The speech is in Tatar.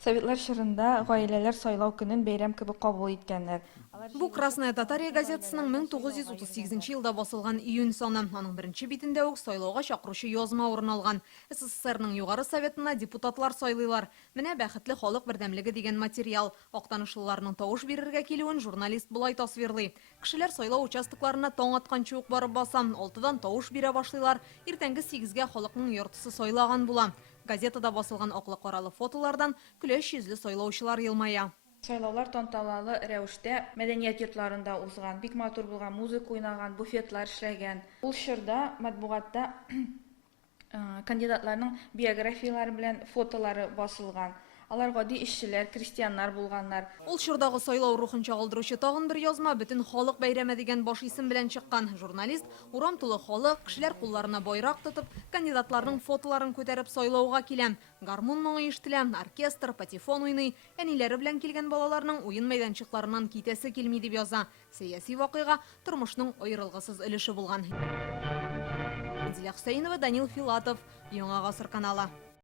Советлар чорында гаиләләр сайлау көнен бәйрәм кебек кабул иткәннәр. Бу Красная Татария газетасының 1938 елда басылган июнь саны. Аның беренче битендә үк сайлауга чакыручы язма урын алган. СССРның югары советына депутатлар сайлыйлар. Менә бәхетле халык бердәмлеге дигән материал. Актанышлыларның тавыш бирергә килүен журналист булай тасвирлый. Кешеләр сайлау участокларына таң атканчы ук барып баса, 6дан тавыш бирә башлыйлар. Иртәнге 8гә халыкның яртысы сайлаган була. Газетада басылган аклы-каралы фотолардан көләч йөзле сайлаучылар елмая. Сайлаулар тантаналы рәвештә мәдәният йортларында узган, бик матур булган, музыка уйнаган, буфетлар эшләгән. Ул чорда матбугатта кандидатларның биографиялары белән фотолары басылган. Алар гади эшчеләр, крестьяннар булганнар. Ул чордагы сайлау рухын чагылдыручы тагын бер язма бөтен халык бәйрәме дигән баш исем белән чыккан. Журналист урам тулы халык, кешеләр кулларына байрак тотып, кандидатларның фотоларын күтәреп сайлауга килә. Гармун моңы ишетелә, оркестр, патефон уйный, әниләре белән килгән балаларның уен мәйданчыкларыннан китәсе килми дип яза. Сәяси вакыйга тормышның аерылгысыз өлеше булган. Дилә Хусейнова, Данил Филатов, Яңа гасыр каналы.